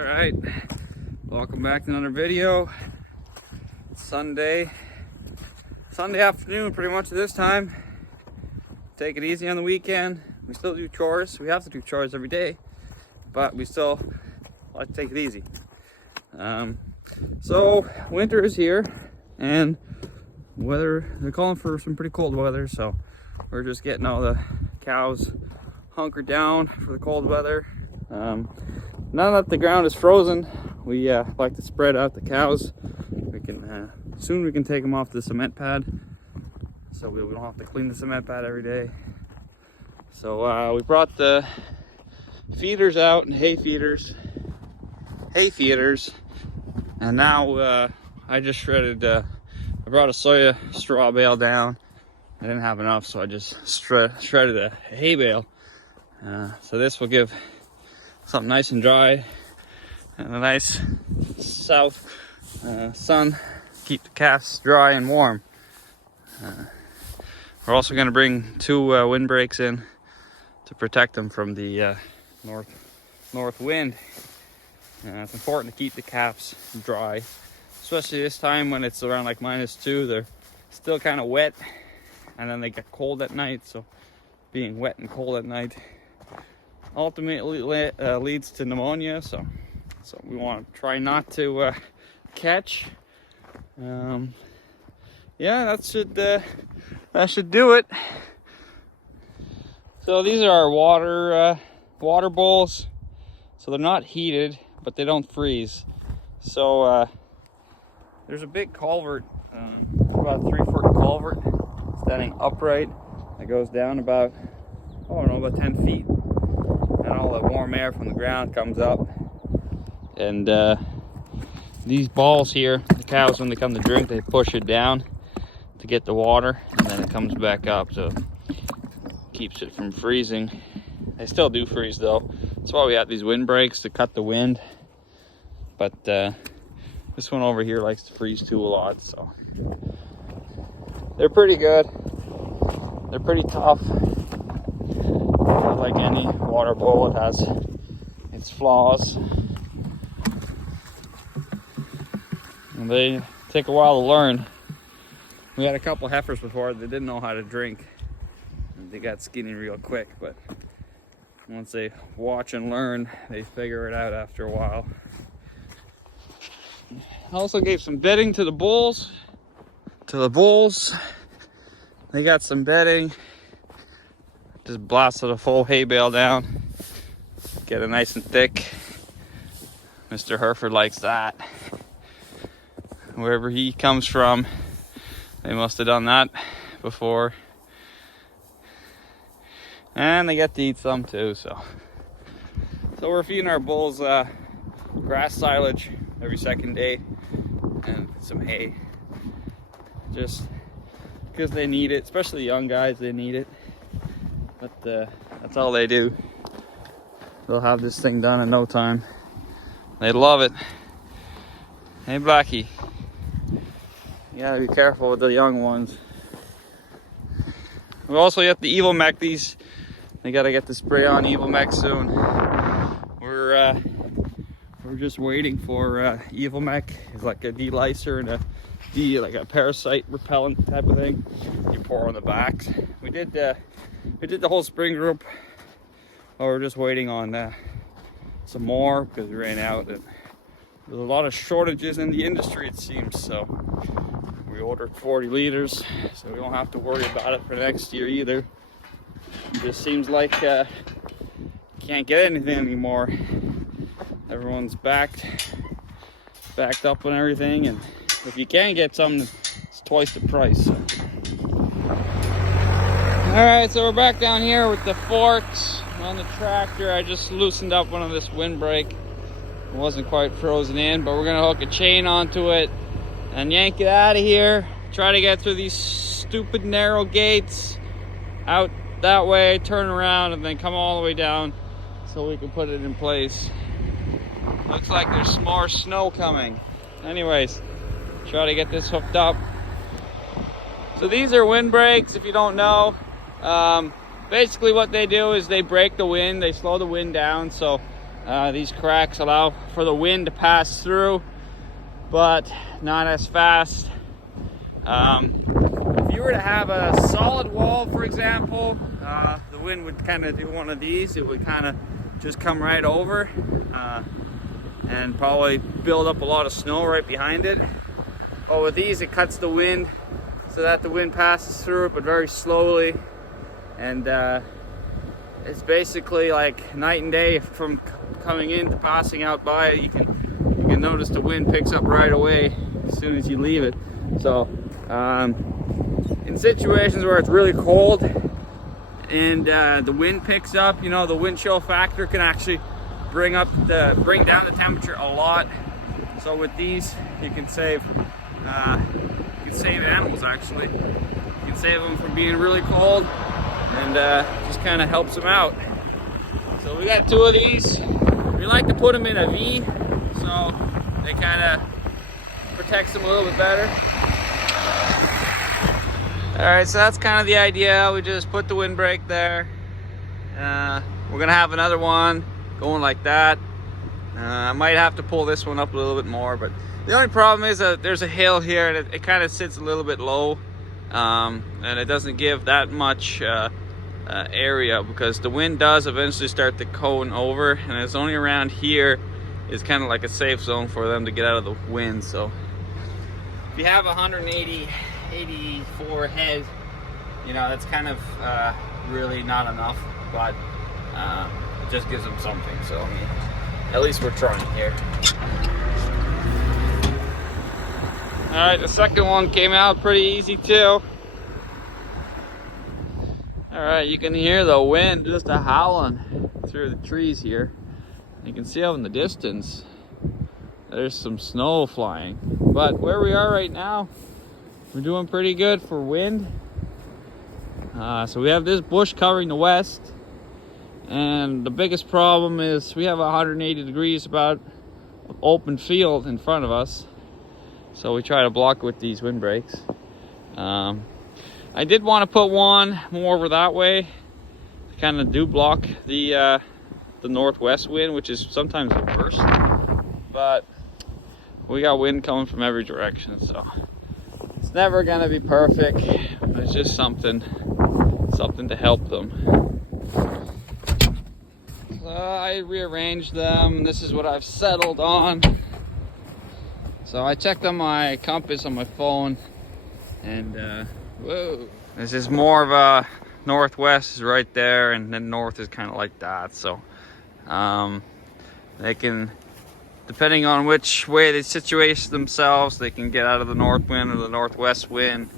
All right, welcome back to another video. It's Sunday afternoon, pretty much at this time. Take it easy on the weekend. We still do chores. We have to do chores every day, but we still like to take it easy. So winter is here, and they're calling for some pretty cold weather. So we're just getting all the cows hunkered down for the cold weather. Now that the ground is frozen, we like to spread out the cows. We can soon we can take them off the cement pad, so we don't have to clean the cement pad every day. So we brought the feeders out and hay feeders, and now I just shredded. I brought a soya straw bale down. I didn't have enough, so I just shredded a hay bale. So this will give something nice and dry and a nice south sun, keep the calves dry and warm. We're also going to bring two windbreaks in to protect them from the north wind. It's important to keep the calves dry, especially this time when it's around like -2. They're still kind of wet, and then they get cold at night. So being wet and cold at night ultimately leads to pneumonia, so we want to try not to catch. Yeah, that should do it. So these are our water bowls. So they're not heated, but they don't freeze. So there's a big culvert, about a 3-foot culvert, standing upright, that goes down about 10 feet. And all the warm air from the ground comes up, and these balls here, the cows, when they come to drink, they push it down to get the water, and then it comes back up, so it keeps it from freezing. They still do freeze though. That's why we have these windbreaks, to cut the wind. But this one over here likes to freeze too a lot, so they're pretty good. They're pretty tough. Like any water bowl, it has its flaws, and they take a while to learn. We had a couple heifers before, they didn't know how to drink, and they got skinny real quick, but once they watch and learn, they figure it out after a while. I also gave some bedding to the bulls. They got some bedding. Just blasted a full hay bale down, get it nice and thick. Mr. Hereford likes that. Wherever he comes from, they must have done that before. And they get to eat some too, so we're feeding our bulls grass silage every second day and some hay, just because they need it, especially young guys, they need it. But that's all they do. They'll have this thing done in no time. They love it. Hey, Blackie, you gotta be careful with the young ones. We also have the Evil Mech. These, they gotta get the spray on Evil Mech soon. We're just waiting for Evil Mech. It's like a delicer and like a parasite repellent type of thing. You pour on the backs. We did the whole spring group. Oh, we're just waiting on some more because we ran out. And there's a lot of shortages in the industry, it seems. So we ordered 40 liters, so we don't have to worry about it for next year either. It just seems like can't get anything anymore. Everyone's backed up on everything, and if you can get something, it's twice the price. So. Alright, so we're back down here with the forks on the tractor. I just loosened up one of this windbreak. It wasn't quite frozen in, but we're gonna hook a chain onto it and yank it out of here. Try to get through these stupid narrow gates, out that way, turn around, and then come all the way down so we can put it in place. Looks like there's more snow coming. Anyways, try to get this hooked up. So these are windbreaks, if you don't know. Basically what they do is they break the wind, they slow the wind down, so These cracks allow for the wind to pass through, but not as fast. If you were to have a solid wall, for example, the wind would kind of do one of these. It would kind of just come right over and probably build up a lot of snow right behind it. But with these, it cuts the wind so that the wind passes through it, but very slowly. And it's basically like night and day from coming in to passing out by. You can notice the wind picks up right away as soon as you leave it. So in situations where it's really cold and the wind picks up, you know, the wind chill factor can actually bring down the temperature a lot. So with these, you can save animals. Actually, you can save them from being really cold, and just kind of helps them out. So we got 2 of these. We like to put them in a V, so they kind of protects them a little bit better. All right, so that's kind of the idea. We just put the windbreak there. We're gonna have another one going like that. I might have to pull this one up a little bit more, but the only problem is that there's a hill here and it kind of sits a little bit low, and it doesn't give that much area, because the wind does eventually start to cone over, and it's only around here is kind of like a safe zone for them to get out of the wind. So if you have 84 head, you know, that's kind of really not enough, but it just gives them something. So I mean, at least we're trying here. All right, the second one came out pretty easy too. All right, you can hear the wind just howling through the trees here. You can see out in the distance, there's some snow flying. But where we are right now, we're doing pretty good for wind. So we have this bush covering the west, and the biggest problem is we have 180 degrees about open field in front of us. So we try to block it with these windbreaks. I did want to put one more over that way. Kind of do block the northwest wind, which is sometimes the worst. But we got wind coming from every direction, so it's never gonna be perfect. But it's just something to help them. So I rearranged them. This is what I've settled on. So I checked on my compass on my phone, and whoa, this is more of a northwest is right there, and then north is kind of like that. So they can, depending on which way they situate themselves, they can get out of the north wind or the northwest wind.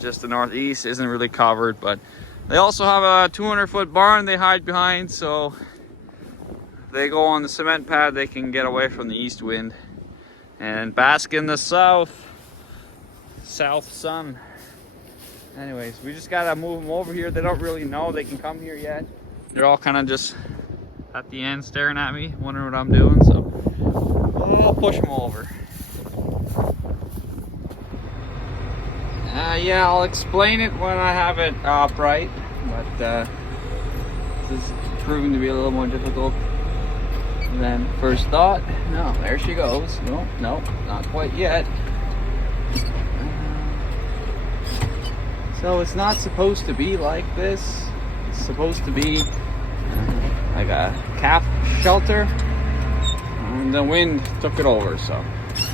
Just the northeast isn't really covered, but they also have a 200-foot barn they hide behind, so if they go on the cement pad, they can get away from the east wind and bask in the south sun. Anyways, we just gotta move them over here. They don't really know they can come here yet. They're all kind of just at the end staring at me, wondering what I'm doing, so I'll push them over. Yeah, I'll explain it when I have it upright, but this is proving to be a little more difficult than first thought. No, there she goes. No, not quite yet. So it's not supposed to be like this. It's supposed to be like a calf shelter, and the wind took it over, so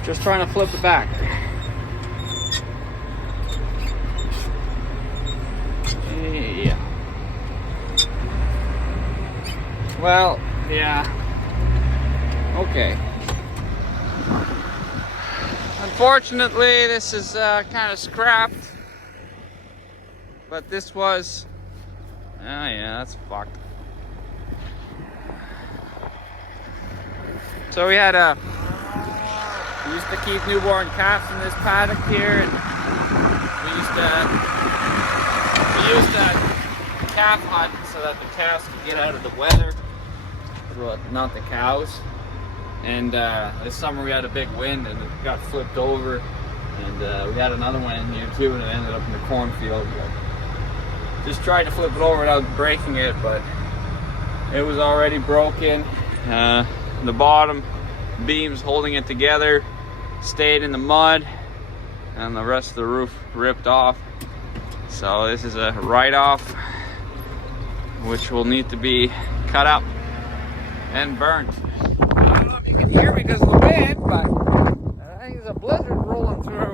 just trying to flip it back. Yeah. Well, yeah. Okay. Unfortunately, this is kind of scrapped. But this was, yeah, that's fucked. So we used to keep newborn calves in this paddock here, and we used a calf hut so that the calves could get out of the weather, well, not the cows. And this summer we had a big wind and it got flipped over, and we had another one in here too, and it ended up in the cornfield. Just tried to flip it over without breaking it, but it was already broken. The bottom beams holding it together stayed in the mud, and the rest of the roof ripped off. So this is a write-off, which will need to be cut up and burnt. I don't know if you can hear me because of the wind, but I think there's a blizzard rolling through